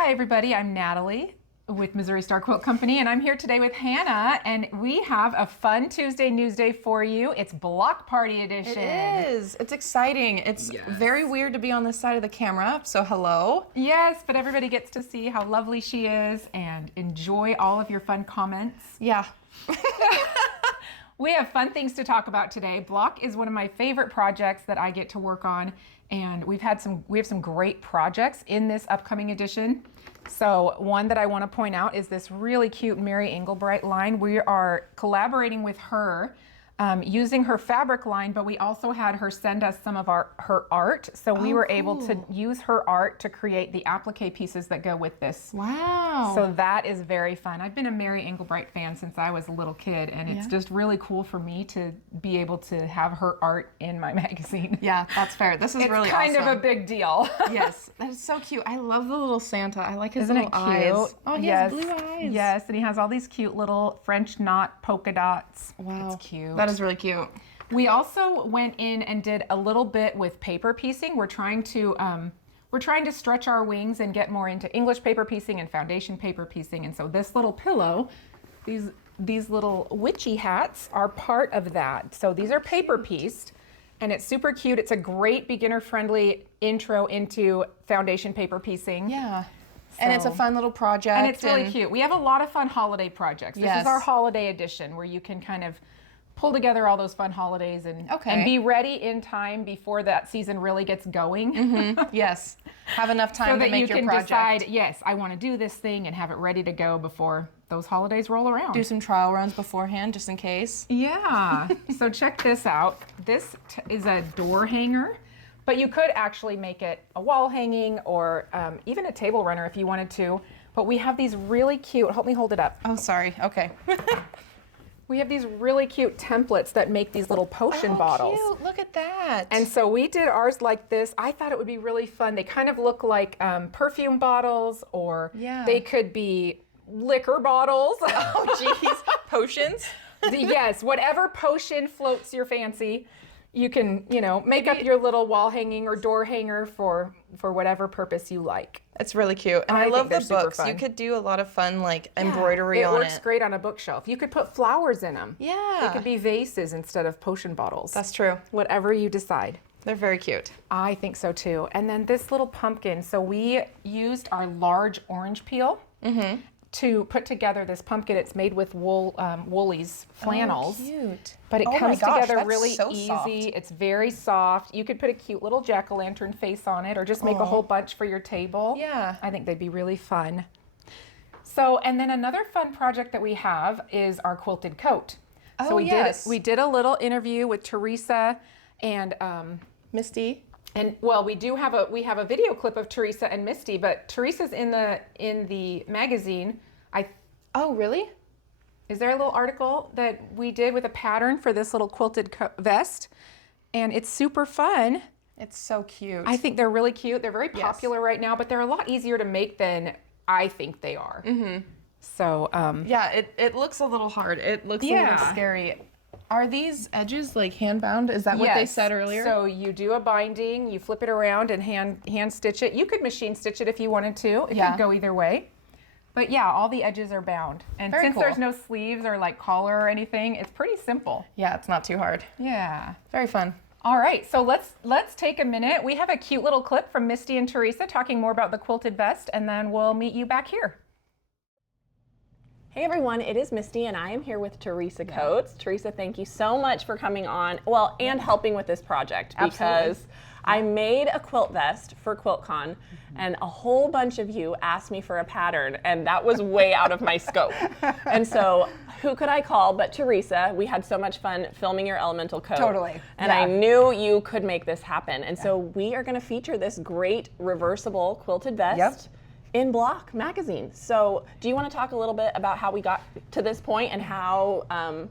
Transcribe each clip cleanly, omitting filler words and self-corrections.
Hi everybody, I'm Natalie with Missouri Star Quilt Company, and I'm here today with Hannah, and we have a fun Tuesday News Day for you. It's Block Party Edition. It is. It's exciting. It's very weird to be on this side of the camera, so hello. Yes, but everybody gets to see how lovely she is and enjoy all of your fun comments. Yeah. We have fun things to talk about today. Block is one of my favorite projects that I get to work on, and we have some great projects in this upcoming edition. So one that I want to point out is this really cute Mary Engelbright line. We are collaborating with her using her fabric line, but we also had her send us some of her art. So we were able to use her art to create the applique pieces that go with this. Wow. So that is very fun. I've been a Mary Engelbright fan since I was a little kid, and it's just really cool for me to be able to have her art in my magazine. Yeah, that's fair. This is really kind awesome. of a big deal. Yes, that is so cute. I love the little Santa. I like his Isn't little it cute? eyes. Oh, he has blue eyes. Yes, and he has all these cute little French knot polka dots. Wow. It's cute. That is really cute. We also went in and did a little bit with paper piecing. We're trying to stretch our wings and get more into English paper piecing and foundation paper piecing. And so this little pillow, these little witchy hats are part of that. So these are paper pieced, and it's super cute. It's a great beginner-friendly intro into foundation paper piecing. Yeah. And it's a fun little project. And it's really cute. We have a lot of fun holiday projects. This Yes. is our holiday edition where you can kind of pull together all those fun holidays and be ready in time before that season really gets going. Yes. Have enough time so that to make you your can project. decide, yes, I want to do this thing and have it ready to go before those holidays roll around. Do some trial runs beforehand just in case. Yeah. So check this out. This is a door hanger, but you could actually make it a wall hanging or even a table runner if you wanted to. But we have these really cute, help me hold it up. Oh, sorry. Okay. We have these really cute templates that make these little potion bottles. Cute. Look at that. And so we did ours like this. I thought it would be really fun. They kind of look like perfume bottles, or they could be liquor bottles. Oh, geez. Potions? Yes, whatever potion floats your fancy. You can, make up your little wall hanging or door hanger for whatever purpose you like. It's really cute. And I love the books. You could do a lot of fun, like, embroidery on it. It works great on a bookshelf. You could put flowers in them. Yeah. They could be vases instead of potion bottles. That's true. Whatever you decide. They're very cute. I think so too. And then this little pumpkin. So we used our large orange peel to put together this pumpkin. It's made with Woolies flannels. Oh, cute. But it comes together really so easy. soft. It's very soft. You could put a cute little jack-o'-lantern face on it, or just make a whole bunch for your table. Yeah. I think they'd be really fun. So, and then another fun project that we have is our quilted coat. Oh, so we did a little interview with Teresa and Misty. And well, we have a video clip of Teresa and Misty, but Teresa's in the magazine. Oh, really? Is there a little article that we did with a pattern for this little quilted vest? And it's super fun. It's so cute. I think they're really cute. They're very popular right now, but they're a lot easier to make than I think they are. So yeah, it looks a little hard. It looks a little scary. Are these edges like hand bound? Is that what they said earlier? So you do a binding, you flip it around and hand stitch it. You could machine stitch it if you wanted to. It could go either way. But yeah, all the edges are bound. And since there's no sleeves or like collar or anything, it's pretty simple. Yeah, it's not too hard. Yeah. Very fun. All right, so let's take a minute. We have a cute little clip from Misty and Teresa talking more about the quilted vest, and then we'll meet you back here. Hey everyone, it is Misty and I am here with Teresa Coates. Teresa, thank you so much for coming on, and helping with this project, because I made a quilt vest for QuiltCon and a whole bunch of you asked me for a pattern, and that was way out of my scope. And so who could I call but Teresa? We had so much fun filming your elemental coat. Totally. And I knew you could make this happen. And so we are going to feature this great reversible quilted vest in Block magazine. So do you want to talk a little bit about how we got to this point and how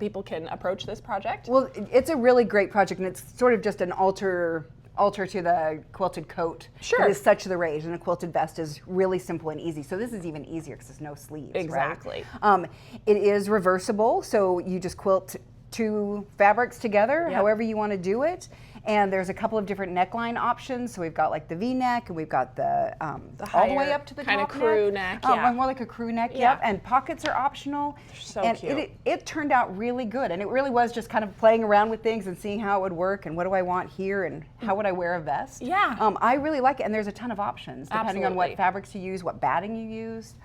people can approach this project? Well, it's a really great project, and it's sort of just an alter to the quilted coat. Sure. It is such the rage, and a quilted vest is really simple and easy. So this is even easier because there's no sleeves. Exactly. Right? It is reversible, so you just quilt two fabrics together, however you want to do it. And there's a couple of different neckline options. So we've got like the V-neck, and we've got the all the way up to the kind of top crew neck. Yeah. More like a crew neck. Yeah. Yep. And pockets are optional. So and cute. It turned out really good, and it really was just kind of playing around with things and seeing how it would work, and what do I want here, and how would I wear a vest. Yeah. I really like it, and there's a ton of options depending on Absolutely. what fabrics you use, what batting you used.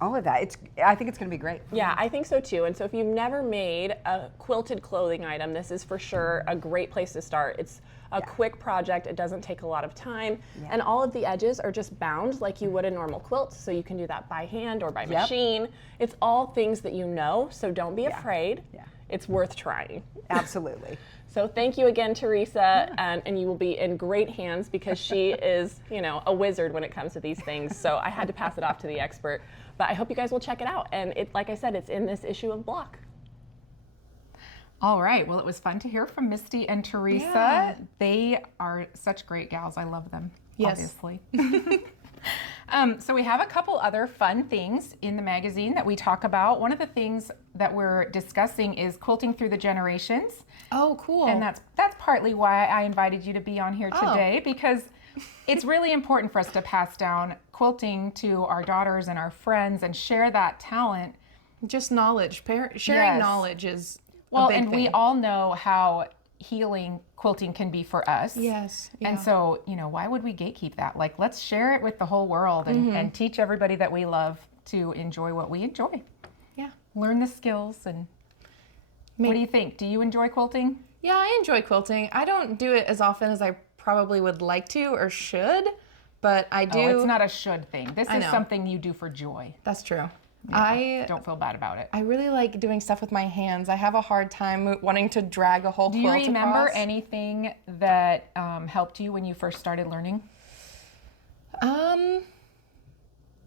All of that. I think it's going to be great. Yeah, I think so too. And so if you've never made a quilted clothing item, this is for sure a great place to start. It's a quick project. It doesn't take a lot of time. And all of the edges are just bound like you would a normal quilt. So you can do that by hand or by machine. It's all things that you know, so don't be afraid. Yeah. It's worth trying. Absolutely. So thank you again, Teresa, and you will be in great hands because she is, a wizard when it comes to these things. So I had to pass it off to the expert. But I hope you guys will check it out. And like I said, it's in this issue of Block. All right. Well, it was fun to hear from Misty and Teresa. Yeah. They are such great gals. I love them, Yes. obviously. So we have a couple other fun things in the magazine that we talk about. One of the things that we're discussing is quilting through the generations. Oh, cool. And that's partly why I invited you to be on here today, because it's really important for us to pass down quilting to our daughters and our friends and share that talent. just knowledge. Sharing Yes. knowledge is Well, a big and thing. we all know how healing quilting can be for us. Yes. And yeah. so, why would we gatekeep that? Like, let's share it with the whole world and teach everybody that we love to enjoy what we enjoy. Yeah. Learn the skills. And what do you think? Do you enjoy quilting? Yeah, I enjoy quilting. I don't do it as often as I probably would like to or should, but I do. Oh, it's not a should thing. This I is know. something you do for joy. That's true. I Don't feel bad about it. I really like doing stuff with my hands. I have a hard time wanting to drag a whole Do quilt you remember across. anything that helped you when you first started learning?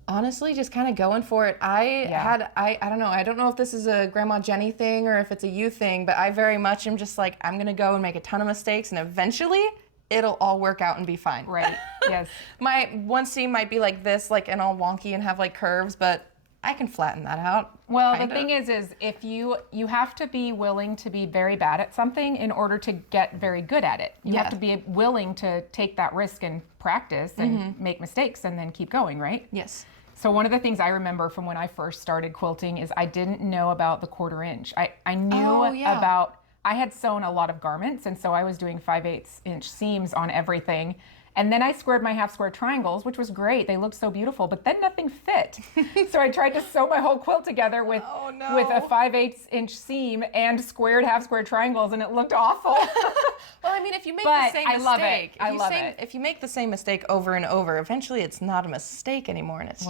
Honestly, just kind of going for it. I don't know. I don't know if this is a Grandma Jenny thing or if it's a you thing, but I very much am just like, I'm going to go and make a ton of mistakes and eventually it'll all work out and be fine. Right. Yes. My one seam might be like this, like, and all wonky and have like curves, but I can flatten that out. Well, kinda. the thing is if you have to be willing to be very bad at something in order to get very good at it. You have to be willing to take that risk and practice and make mistakes and then keep going, right? Yes. So one of the things I remember from when I first started quilting is I didn't know about the 1/4 inch. I knew about, I had sewn a lot of garments, and so I was doing 5/8 inch seams on everything. And then I squared my half square triangles, which was great. They looked so beautiful, but then nothing fit. So I tried to sew my whole quilt together with a 5/8 inch seam and squared half square triangles, and it looked awful. Well, I mean, if you make But the same I mistake, love it. I love it. If you make the same mistake over and over, eventually it's not a mistake anymore, and it's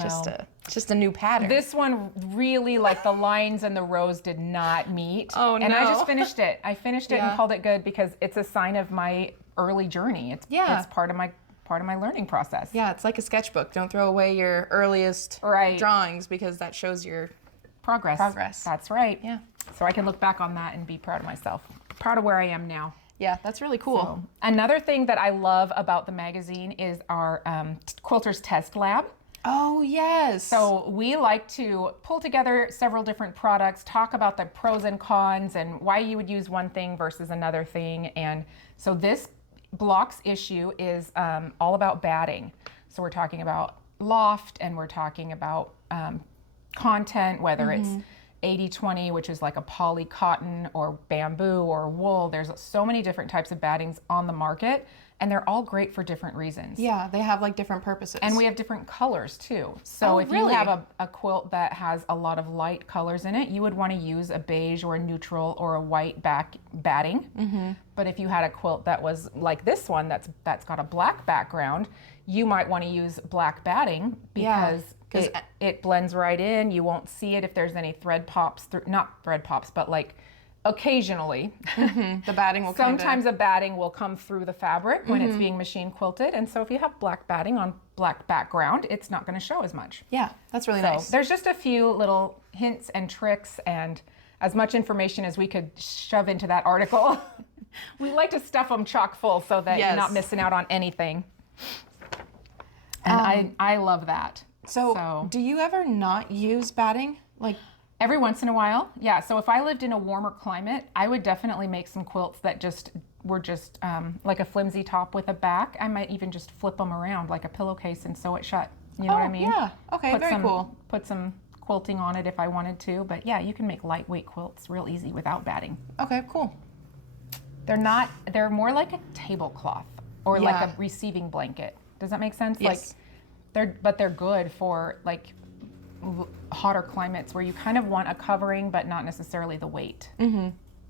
just a new pattern. This one really, like, the lines and the rows did not meet. Oh, And I no. just finished it. I finished it and called it good because it's a sign of my early journey. It's part of my learning process. Yeah, it's like a sketchbook. Don't throw away your earliest Right. drawings because that shows your Progress. That's right. Yeah. So I can look back on that and be proud of myself. Proud of where I am now. Yeah, that's really cool. Another thing that I love about the magazine is our Quilters Test Lab. Oh, yes. So we like to pull together several different products, talk about the pros and cons and why you would use one thing versus another thing. And so this Blocks issue is all about batting. So we're talking about loft and we're talking about content, whether it's 80-20, which is like a poly cotton or bamboo or wool. There's so many different types of battings on the market, and they're all great for different reasons. Yeah, they have like different purposes. And we have different colors too. So if you have a quilt that has a lot of light colors in it, you would want to use a beige or a neutral or a white batting. But if you had a quilt that was like this one that's got a black background, you might want to use black batting because it blends right in. You won't see it if there's any thread pops, not thread pops, but like occasionally. the batting will Sometimes a batting will come through the fabric when it's being machine quilted. And so if you have black batting on black background, it's not going to show as much. Yeah, that's really So nice. there's just a few little hints and tricks and as much information as we could shove into that article. We like to stuff them chock full so that you're not missing out on anything. And I love that. So do you ever not use batting? Like, every once in a while, yeah. So if I lived in a warmer climate, I would definitely make some quilts that just were just like a flimsy top with a back, I might even just flip them around like a pillowcase and sew it shut. You know what I mean? Yeah. Okay, very cool. Put some quilting on it if I wanted to, but yeah, you can make lightweight quilts real easy without batting. Okay, cool. They're more like a tablecloth or like a receiving blanket. Does that make sense? Yes. Like they're good for like hotter climates where you kind of want a covering but not necessarily the weight.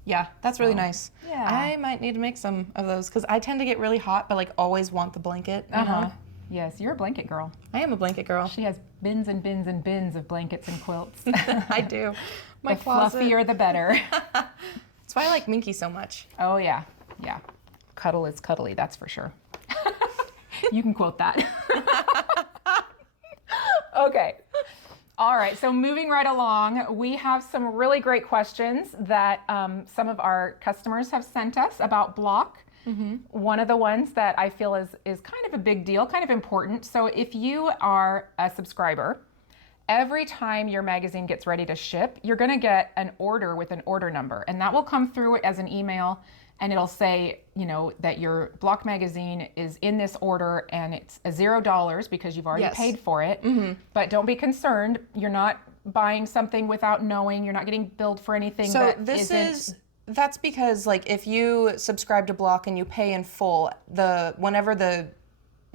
Yeah, that's really nice. Yeah. I might need to make some of those because I tend to get really hot but like always want the blanket. You know? Yes, you're a blanket girl. I am a blanket girl. She has bins and bins and bins of blankets and quilts. I do. My The closet. fluffier the better. That's why I like Minky so much. Oh yeah, yeah. Cuddle is cuddly, that's for sure. You can quote that. Okay. All right, so moving right along, we have some really great questions that some of our customers have sent us about block. One of the ones that I feel is kind of a big deal, kind of important. So if you are a subscriber, every time your magazine gets ready to ship, you're going to get an order with an order number, and that will come through as an email, and it'll say, you know, that your block magazine is in this order and it's $0 because you've already paid for it. But don't be concerned. You're not buying something without knowing. You're not getting billed for anything. So that's because like if you subscribe to Block and you pay in full, whenever the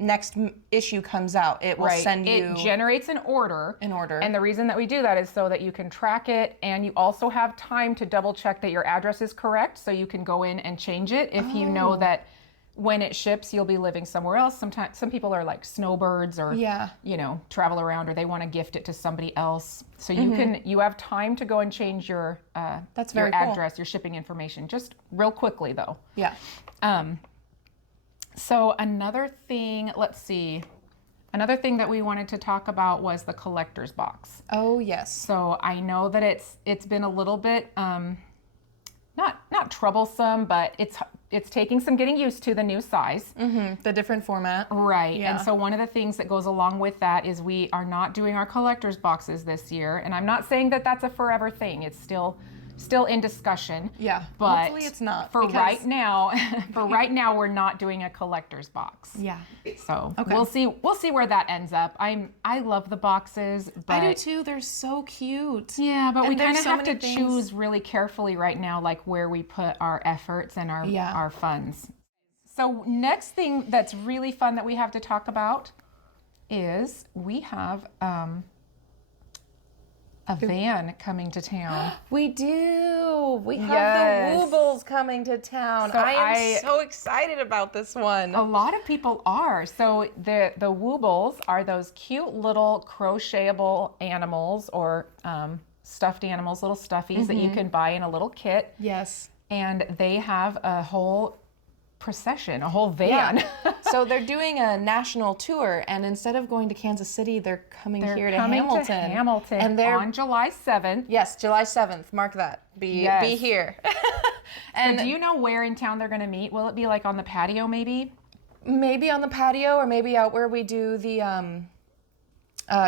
next issue comes out, it will send you. It generates an order. And the reason that we do that is so that you can track it, and you also have time to double check that your address is correct, so you can go in and change it if you know that when it ships you'll be living somewhere else. Sometimes some people are like snowbirds or you know, travel around, or they want to gift it to somebody else. So you have time to go and change your your address, your shipping information, just real quickly though. Yeah. So another thing, let's see. Another thing that we wanted to talk about was the collector's box. Oh, yes. So I know that it's been a little bit not troublesome, but it's taking some getting used to the new size. The different format. Right. Yeah. And so one of the things that goes along with that is we are not doing our collector's boxes this year. And I'm not saying that that's a forever thing. It's still in discussion. Yeah. But hopefully it's not. Right now, we're not doing a collector's box. Yeah. So we'll see where that ends up. I love the boxes, but I do too. They're so cute. Yeah, but we kind of have to things. choose really carefully right now, like where we put our efforts and our funds. So next thing that's really fun that we have to talk about is we have a van coming to town. We do. We have the Woobles coming to town. So I am so excited about this one. A lot of people are. So the Woobles are those cute little crochetable animals or stuffed animals, little stuffies that you can buy in a little kit. Yes. And they have a whole procession, a whole van. Yeah. So they're doing a national tour, and instead of going to Kansas City, they're coming here to Hamilton. And they're on July 7th. Yes, July 7th. Mark that. Be here. And do you know where in town they're going to meet? Will it be like on the patio maybe? Maybe on the patio, or maybe out where we do the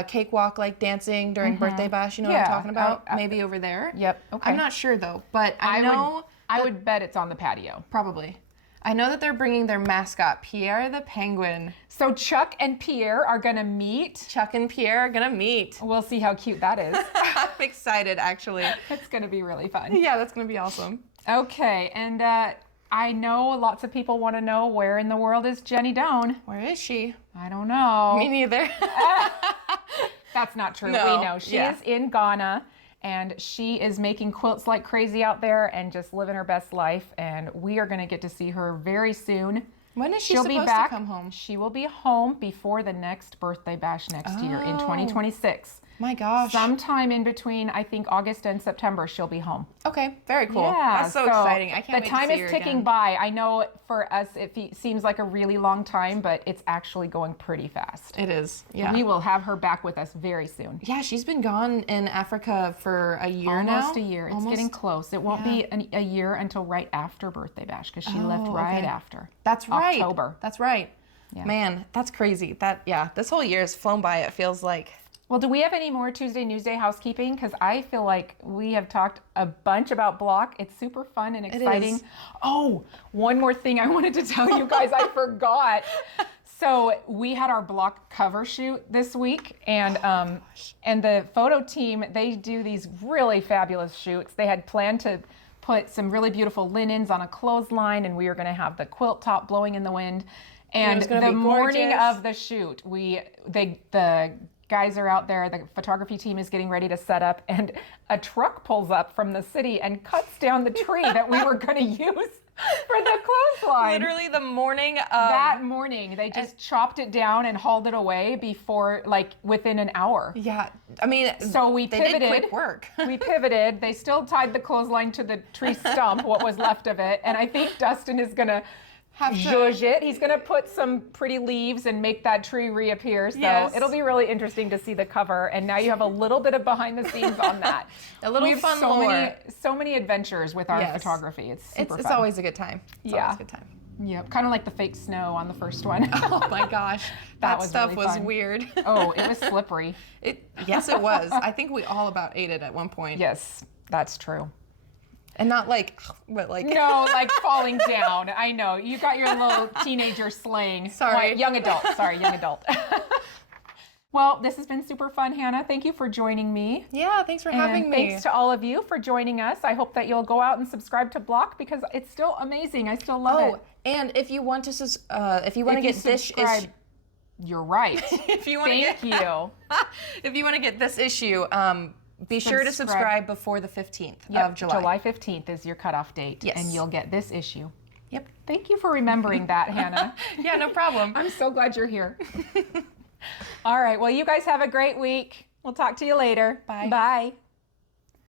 cakewalk, like dancing during birthday bash. You know what I'm talking about? Maybe over there. Yep. Okay. I'm not sure though, but I would bet it's on the patio. Probably. I know that they're bringing their mascot, Pierre the Penguin. So Chuck and Pierre are going to meet. Chuck and Pierre are going to meet. We'll see how cute that is. I'm excited, actually. It's going to be really fun. Yeah, that's going to be awesome. Okay, and I know lots of people want to know where in the world is Jenny Doan. Where is she? I don't know. Me neither. That's not true. No. We know. She is in Ghana. And she is making quilts like crazy out there and just living her best life. And we are going to get to see her very soon. When is she supposed to come home? She will be home before the next birthday bash next year in 2026. My gosh. Sometime in between, I think, August and September, she'll be home. Okay, very cool. Yeah, that's so exciting. I can't wait to see her again. The time is ticking by. I know for us it seems like a really long time, but it's actually going pretty fast. It is, yeah. We will have her back with us very soon. Yeah, she's been gone in Africa for a year now. Almost a year. It's getting close. It won't be a year until right after Birthday Bash because she left right after. That's right. October. That's right. Yeah. Man, that's crazy. This whole year has flown by, it feels like. Well, do we have any more Tuesday Newsday housekeeping? Because I feel like we have talked a bunch about block. It's super fun and exciting. is. Oh, one more thing I wanted to tell you guys. I forgot. So we had our block cover shoot this week, and the photo team, they do these really fabulous shoots. They had planned to put some really beautiful linens on a clothesline, and we were going to have the quilt top blowing in the wind. And the morning of the shoot, the guys are out there, the photography team is getting ready to set up, and a truck pulls up from the city and cuts down the tree that we were going to use for the clothesline. Literally the morning of that morning, they just chopped it down and hauled it away before, like, within an hour. Yeah, I mean, So we pivoted. They did quick work. We pivoted. They still tied the clothesline to the tree stump, what was left of it, and I think Dustin is gonna zhuzh it. He's gonna put some pretty leaves and make that tree reappear. So it'll be really interesting to see the cover. And now you have a little bit of behind the scenes on that. A little we have fun so lore. so many adventures with our photography. It's super It's fun. always a good time. It's always a good time. Yep, kind of like the fake snow on the first one. Oh my gosh, that was stuff really was fun. weird. Oh, it was slippery. Yes, it was. I think we all about ate it at one point. Yes, that's true. And not like, but like. No, like falling down. I know. You got your little teenager slaying. Sorry. Young adult. Sorry, young adult. Well, this has been super fun, Hannah. Thank you for joining me. Yeah, thanks for having And me. thanks to all of you for joining us. I hope that you'll go out and subscribe to Block because it's still amazing. I still love it. And if you want to, get this issue, you're right. if you want to Thank you. if you want to get this issue, be sure to subscribe before the 15th of July. July 15th is your cutoff date. Yes. And you'll get this issue. Yep. Thank you for remembering that, Hannah. Yeah, no problem. I'm so glad you're here. All right. Well, you guys have a great week. We'll talk to you later. Bye. Bye.